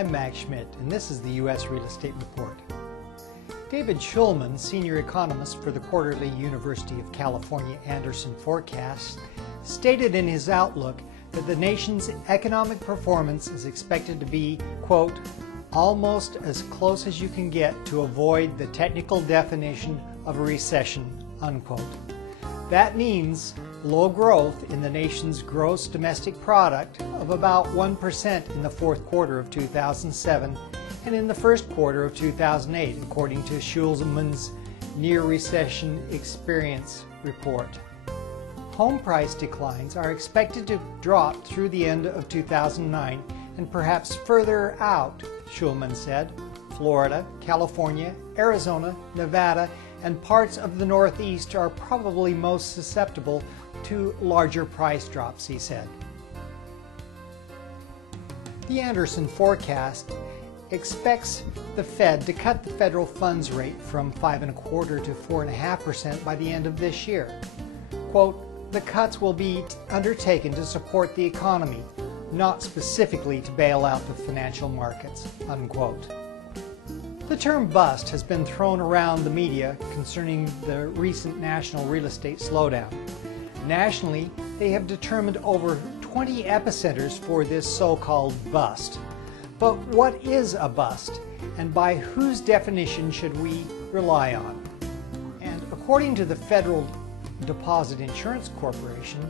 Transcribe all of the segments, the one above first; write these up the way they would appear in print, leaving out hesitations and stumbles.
I'm Max Schmidt, and this is the U.S. Real Estate Report. David Schulman, senior economist for the quarterly University of California Anderson forecast, stated in his outlook that the nation's economic performance is expected to be, quote, almost as close as you can get to avoid the technical definition of a recession, unquote. That means low growth in the nation's gross domestic product of about 1% in the fourth quarter of 2007 and in the first quarter of 2008, according to Schulman's Near Recession Experience report. Home price declines are expected to drop through the end of 2009 and perhaps further out, Schulman said. Florida, California, Arizona, Nevada, and parts of the Northeast are probably most susceptible to larger price drops, he said. The Anderson forecast expects the Fed to cut the federal funds rate from 5.25% to 4.5% by the end of this year. Quote, the cuts will be undertaken to support the economy, not specifically to bail out the financial markets, unquote. The term bust has been thrown around the media concerning the recent national real estate slowdown. Nationally, they have determined over 20 epicenters for this so-called bust. But what is a bust, and by whose definition should we rely on? And according to the Federal Deposit Insurance Corporation,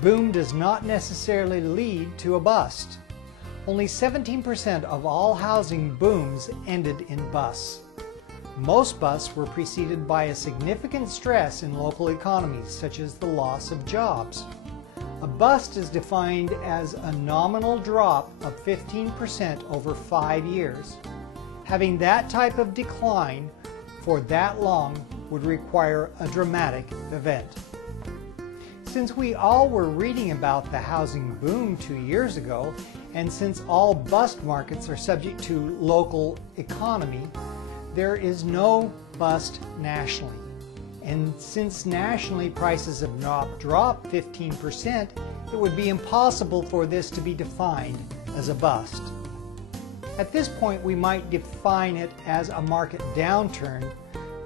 boom does not necessarily lead to a bust. Only 17% of all housing booms ended in busts. Most busts were preceded by a significant stress in local economies, such as the loss of jobs. A bust is defined as a nominal drop of 15% over 5 years. Having that type of decline for that long would require a dramatic event. Since we all were reading about the housing boom 2 years ago, and since all bust markets are subject to local economy, there is no bust nationally. And since nationally prices have not dropped 15%, it would be impossible for this to be defined as a bust. At this point, we might define it as a market downturn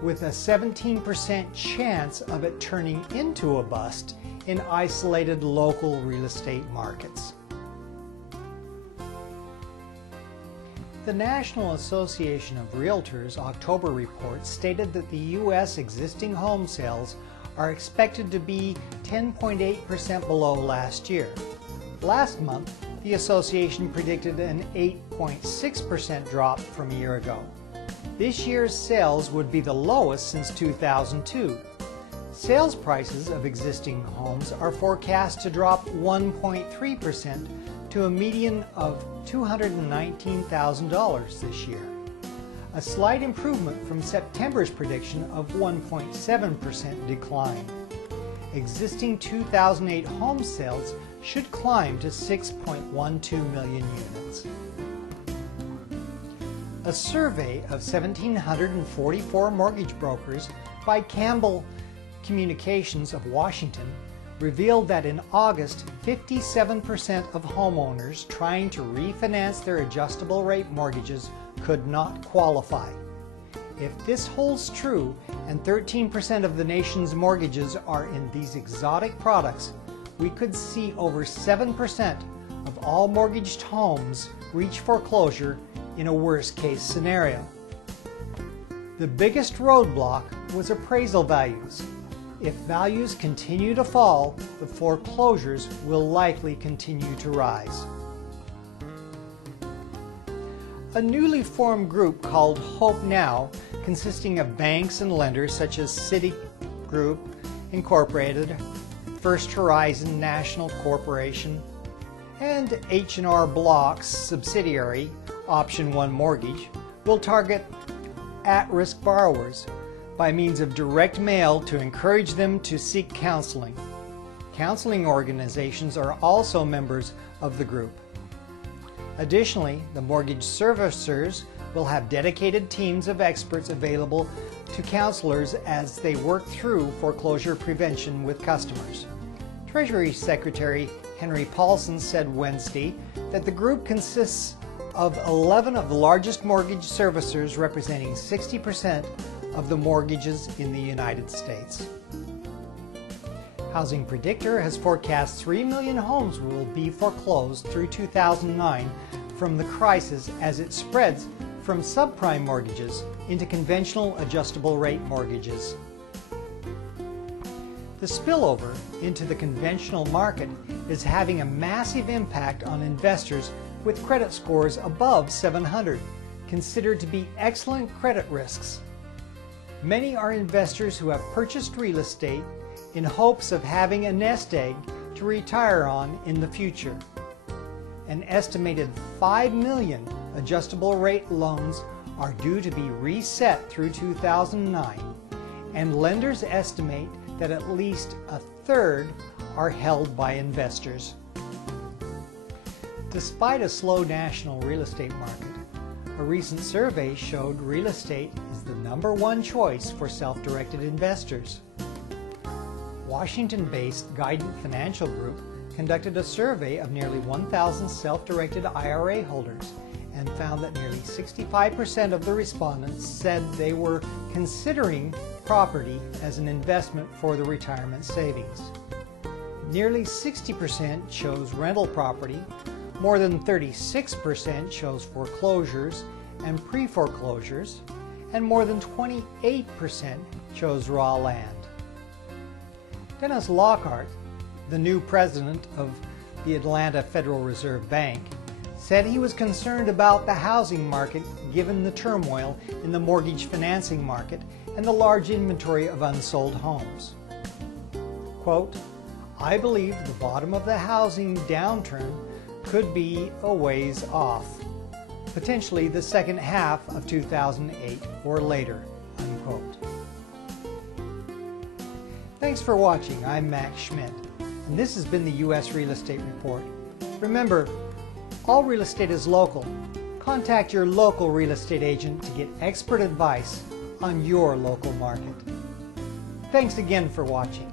with a 17% chance of it turning into a bust in isolated local real estate markets. The National Association of Realtors October report stated that the U.S. existing home sales are expected to be 10.8% below last year. Last month, the association predicted an 8.6% drop from a year ago. This year's sales would be the lowest since 2002. Sales prices of existing homes are forecast to drop 1.3% to a median of $219,000 this year, a slight improvement from September's prediction of 1.7% decline. Existing 2008 home sales should climb to 6.12 million units. A survey of 1,744 mortgage brokers by Campbell Communications of Washington revealed that in August, 57% of homeowners trying to refinance their adjustable rate mortgages could not qualify. If this holds true and 13% of the nation's mortgages are in these exotic products, we could see over 7% of all mortgaged homes reach foreclosure in a worst-case scenario. The biggest roadblock was appraisal values. If values continue to fall, the foreclosures will likely continue to rise. A newly formed group called Hope Now, consisting of banks and lenders such as Citigroup Incorporated, First Horizon National Corporation, and H&R Block's subsidiary, Option One Mortgage, will target at-risk borrowers by means of direct mail to encourage them to seek counseling. Counseling organizations are also members of the group. Additionally, the mortgage servicers will have dedicated teams of experts available to counselors as they work through foreclosure prevention with customers. Treasury Secretary Henry Paulson said Wednesday that the group consists of 11 of the largest mortgage servicers, representing 60% of the mortgages in the United States. Housing Predictor has forecast 3 million homes will be foreclosed through 2009 from the crisis as it spreads from subprime mortgages into conventional adjustable rate mortgages. The spillover into the conventional market is having a massive impact on investors with credit scores above 700, considered to be excellent credit risks. Many are investors who have purchased real estate in hopes of having a nest egg to retire on in the future. An estimated 5 million adjustable rate loans are due to be reset through 2009, and lenders estimate that at least a third are held by investors. Despite a slow national real estate market, a recent survey showed real estate is the #1 choice for self-directed investors. Washington-based Guidant Financial Group conducted a survey of nearly 1,000 self-directed IRA holders and found that nearly 65% of the respondents said they were considering property as an investment for the retirement savings. Nearly 60% chose rental property, more than 36% chose foreclosures and pre-foreclosures, and more than 28% chose raw land. Dennis Lockhart, the new president of the Atlanta Federal Reserve Bank, said he was concerned about the housing market given the turmoil in the mortgage financing market and the large inventory of unsold homes. Quote, "I believe the bottom of the housing downturn could be a ways off, potentially the second half of 2008 or later," unquote. Thanks for watching. I'm Max Schmidt, and this has been the U.S. Real Estate Report. Remember, all real estate is local. Contact your local real estate agent to get expert advice on your local market. Thanks again for watching.